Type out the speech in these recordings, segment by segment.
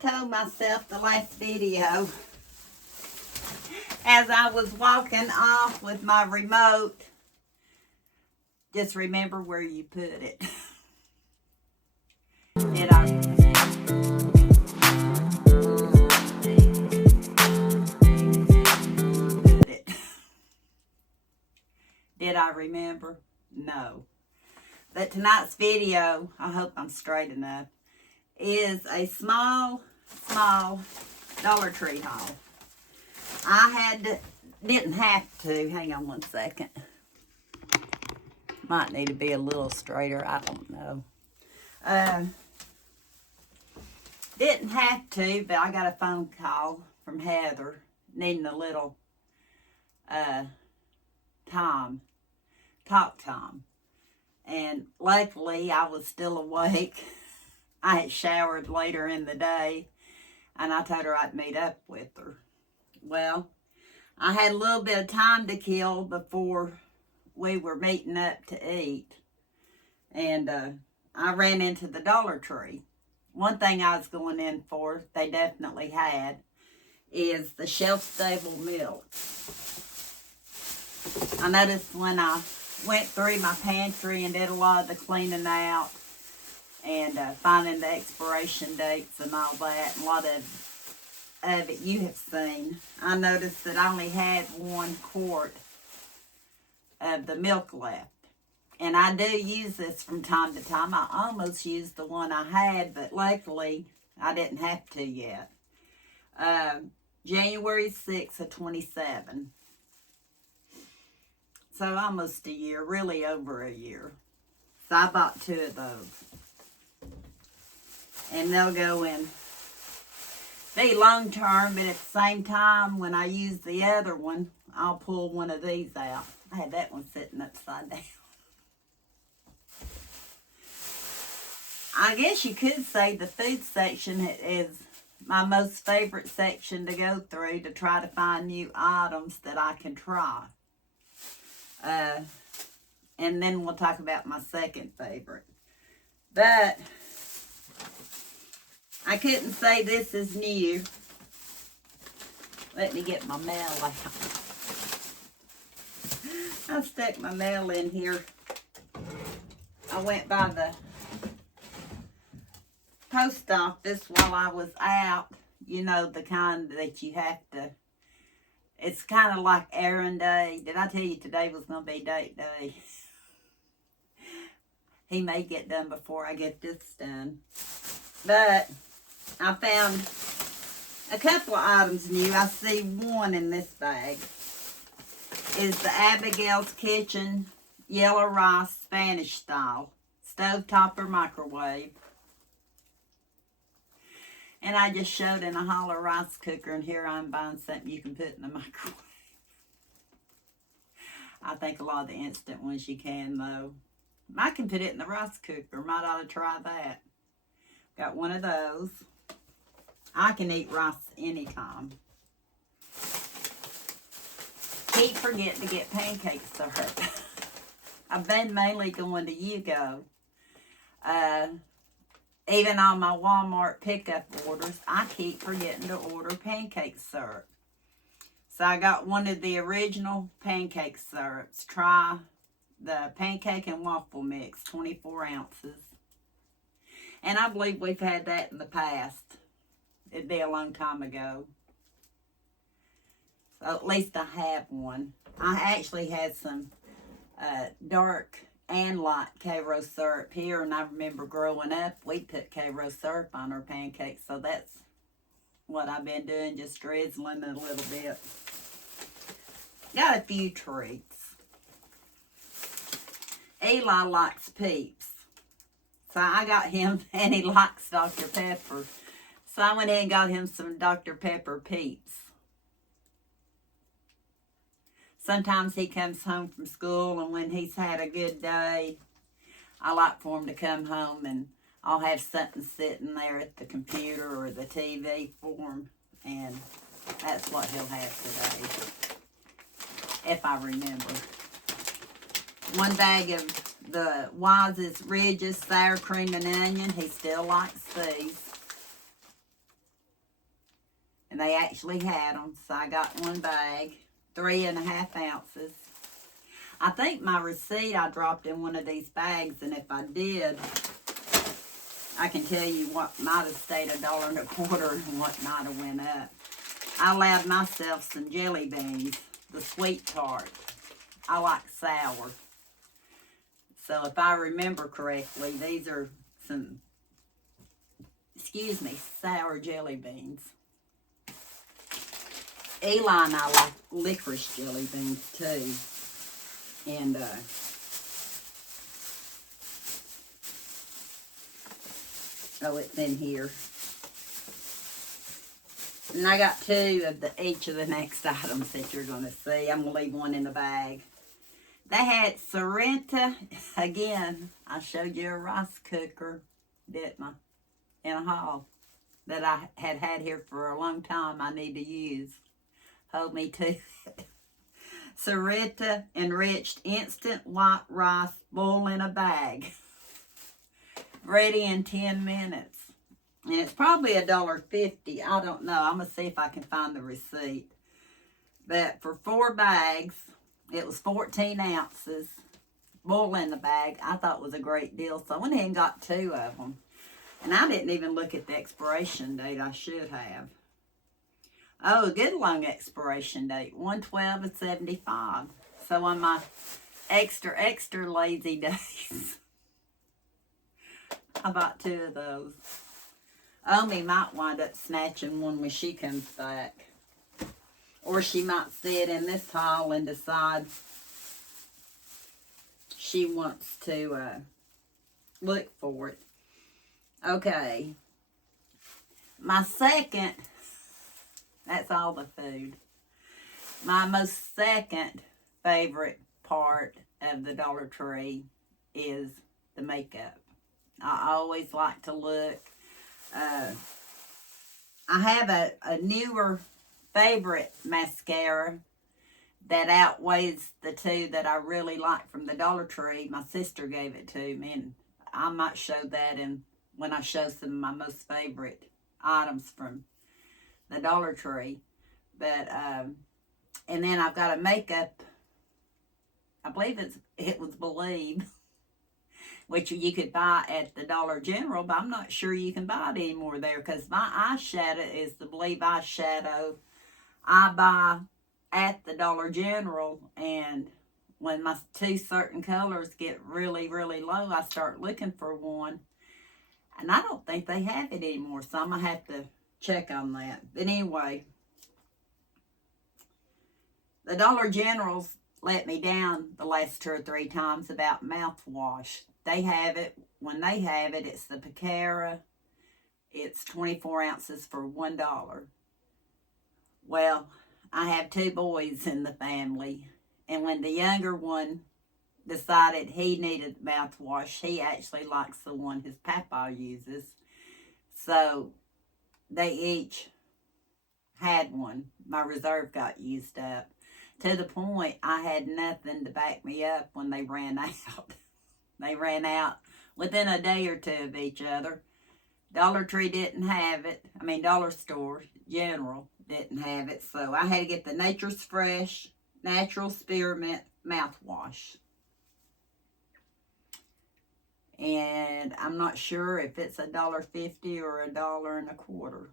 told myself the last video, as I was walking off with my remote, just remember where you put it. Did I? Put it. Did I remember? No. But tonight's video, I hope I'm straight enough, is a small Dollar Tree haul. Didn't have to, hang on one second. Might need to be a little straighter, I don't know. Didn't have to, but I got a phone call from Heather needing a little talk time. And luckily, I was still awake. I had showered later in the day, and I told her I'd meet up with her. Well, I had a little bit of time to kill before we were meeting up to eat, and I ran into the Dollar Tree. One thing I was going in for, they definitely had, is the shelf-stable milk. I noticed when I went through my pantry and did a lot of the cleaning out and finding the expiration dates and all that, and a lot of it you have seen, I noticed that I only had 1 quart of the milk left. And I do use this from time to time. I almost used the one I had, but luckily I didn't have to yet. January 6th of 27. So almost a year, really over a year. So I bought 2 of those. And they'll go in. Be long term, but at the same time, when I use the other one, I'll pull one of these out. I had that one sitting upside down. I guess you could say the food section is my most favorite section to go through to try to find new items that I can try. And then we'll talk about my second favorite. But I couldn't say this is new. Let me get my mail out. I stuck my mail in here. I went by the post office while I was out. You know, the kind that you have to, it's kind of like errand day. Did I tell you today was going to be date day? He may get done before I get this done. But I found a couple of items new. I see one in this bag. Is the Abigail's Kitchen Yellow Rice Spanish Style Stovetop or Microwave. And I just showed in a hollow rice cooker, and here I'm buying something you can put in the microwave. I think a lot of the instant ones you can, though. I can put it in the rice cooker. Might ought to try that. Got one of those. I can eat rice anytime. Keep forgetting to get pancake syrup. I've been mainly going to Yugo. Even on my Walmart pickup orders, I keep forgetting to order pancake syrup. So I got one of the original pancake syrups. Try the pancake and waffle mix, 24 ounces. And I believe we've had that in the past. It'd be a long time ago. So at least I have one. I actually had some dark and light Karo syrup here, and I remember growing up, we put Karo syrup on our pancakes, so that's what I've been doing, just drizzling it a little bit. Got a few treats. Eli likes Peeps, so I got him, and he likes Dr. Pepper, so I went in and got him some Dr. Pepper Peeps. Sometimes he comes home from school, and when he's had a good day, I like for him to come home, and I'll have something sitting there at the computer or the TV for him, and that's what he'll have today, if I remember. One bag of the Wise's Ridges Sour Cream and Onion. He still likes these. And they actually had them, so I got one bag, 3.5 ounces. I think my receipt I dropped in one of these bags, and if I did, I can tell you what might have stayed $1.25 and what might have went up. I allowed myself some jelly beans, the sweet tart. I like sour. So if I remember correctly, these are some, sour jelly beans. Eli and I like licorice jelly beans too. And oh, it's in here. And I got two of each of the next items that you're going to see. I'm going to leave one in the bag. They had Sorrento. Again, I showed you a rice cooker, didn't I? In a haul that I had here for a long time. I need to use. Hold me to it. Sorrento enriched instant white rice, boil in a bag. Ready in 10 minutes. And it's probably $1.50. I don't know. I'm going to see if I can find the receipt. But for 4 bags, it was 14 ounces. Boil in the bag. I thought it was a great deal. So I went ahead and got 2 of them. And I didn't even look at the expiration date. I should have. Oh, a good long expiration date. 1/12/75. So on my extra lazy days, I bought 2 of those. Omi might wind up snatching one when she comes back. Or she might see it in this haul and decide she wants to look for it. Okay. My second, that's all the food. My most second favorite part of the Dollar Tree is the makeup. I always like to look. I have a newer favorite mascara that outweighs the 2 that I really like from the Dollar Tree. My sister gave it to me, and I might show that when I show some of my most favorite items from the Dollar Tree. But and then I've got a makeup. I believe it was Believe, which you could buy at the Dollar General, but I'm not sure you can buy it anymore there, because my eyeshadow is the Believe eyeshadow I buy at the Dollar General, and when my 2 certain colors get really, really low, I start looking for one, and I don't think they have it anymore, so I'm going to have to check on that. But anyway, the Dollar General's let me down the last 2 or 3 times about mouthwash. They have it. When they have it, it's the Picara. It's 24 ounces for $1. Well, I have 2 boys in the family, and when the younger one decided he needed mouthwash, he actually likes the one his papa uses. So they each had one. My reserve got used up to the point I had nothing to back me up when they ran out. They ran out within a day or 2 of each other. Dollar Tree didn't have it. I mean, Dollar Store General didn't have it. So I had to get the Nature's Fresh Natural Spearmint mouthwash. And I'm not sure if it's $1.50 or $1.25.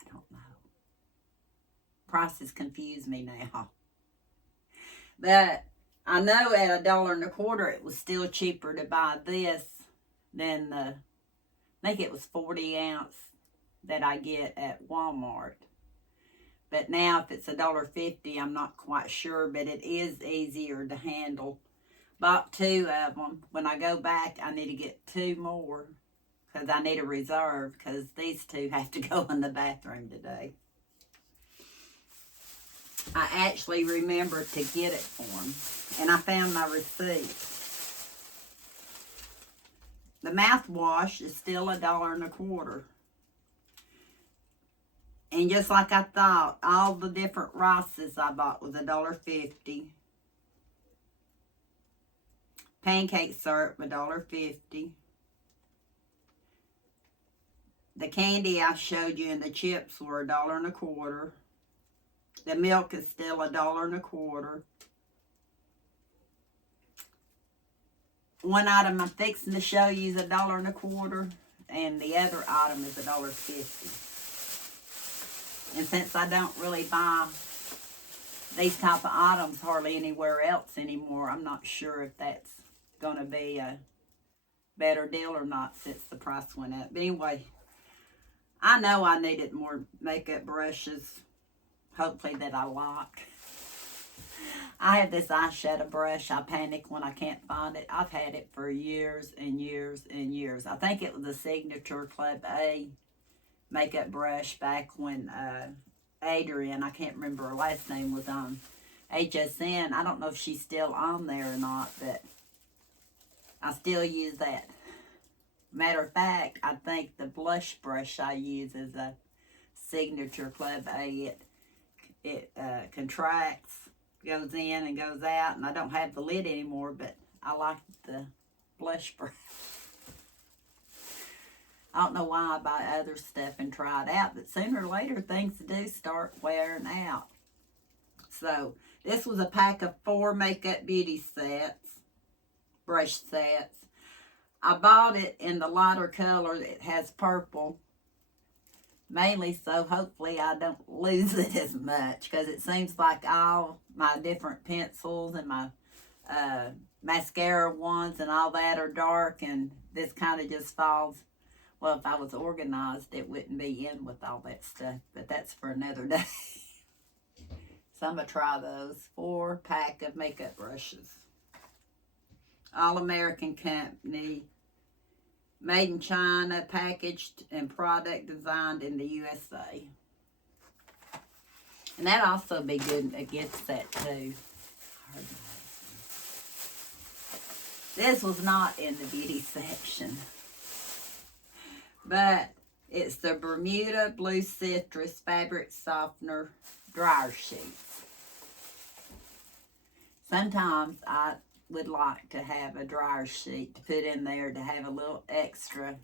I don't know. Prices confuse me now. But I know at $1.25 it was still cheaper to buy this than the, I think it was 40 ounce that I get at Walmart. But now if it's $1.50, I'm not quite sure, but it is easier to handle. Bought 2 of them. When I go back, I need to get 2 more because I need a reserve, because these 2 have to go in the bathroom today. I actually remembered to get it for them, and I found my receipt. The mouthwash is still $1.25. And just like I thought, all the different rices I bought was $1.50. Pancake syrup, $1.50. The candy I showed you and the chips were $1.25. The milk is still $1.25. One item I'm fixing to show you is $1.25, and the other item is $1.50. And since I don't really buy these type of items hardly anywhere else anymore, I'm not sure if that's going to be a better deal or not since the price went up. But anyway, I know I needed more makeup brushes, hopefully that I like. I have this eyeshadow brush. I panic when I can't find it. I've had it for years and years and years. I think it was a Signature Club A makeup brush back when Adrienne, I can't remember her last name, was on HSN. I don't know if she's still on there or not, but I still use that. Matter of fact, I think the blush brush I use is a Signature Club A. It contracts, goes in and goes out, and I don't have the lid anymore, but I like the blush brush. I don't know why I buy other stuff and try it out, but sooner or later things do start wearing out. So this was a pack of 4 Makeup Beauty sets, brush sets. I bought it in the lighter color. It has purple, mainly so hopefully I don't lose it as much, because it seems like all my different pencils and my mascara ones and all that are dark, and this kind of just falls. Well, if I was organized, it wouldn't be in with all that stuff, but that's for another day. So I'm going to try those 4 pack of makeup brushes. All American Company, made in China, packaged and product designed in the USA. And that also be good against that too. This was not in the beauty section, but it's the Bermuda Blue Citrus Fabric Softener Dryer Sheets. Sometimes I would like to have a dryer sheet to put in there to have a little extra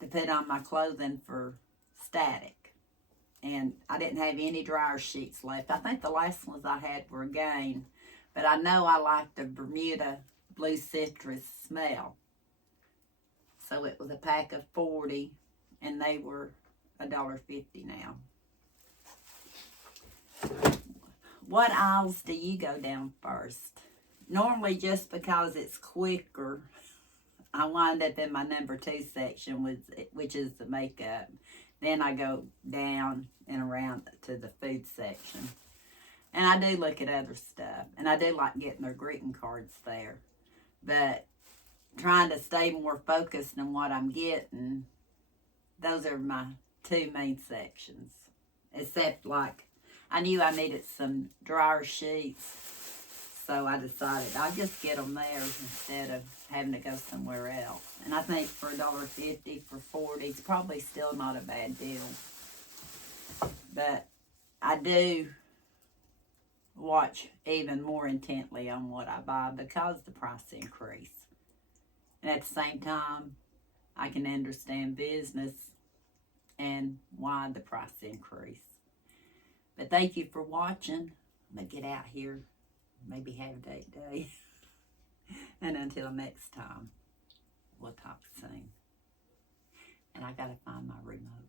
to put on my clothing for static. And I didn't have any dryer sheets left. I think the last ones I had were Gain, but I know I like the Bermuda Blue Citrus smell. So it was a pack of 40, and they were $1.50 now. What aisles do you go down first? Normally, just because it's quicker, I wind up in my number 2 section, which is the makeup. Then I go down and around to the food section. And I do look at other stuff. And I do like getting their greeting cards there. But trying to stay more focused on what I'm getting, those are my 2 main sections. Except, like, I knew I needed some dryer sheets, so I decided I'd just get them there instead of having to go somewhere else. And I think for $1.50 for 40, it's probably still not a bad deal. But I do watch even more intently on what I buy because the price increase. And at the same time, I can understand business and why the price increase. But thank you for watching. I'm going to get out here, maybe have a date day. And until next time, we'll talk soon. And I got to find my remote.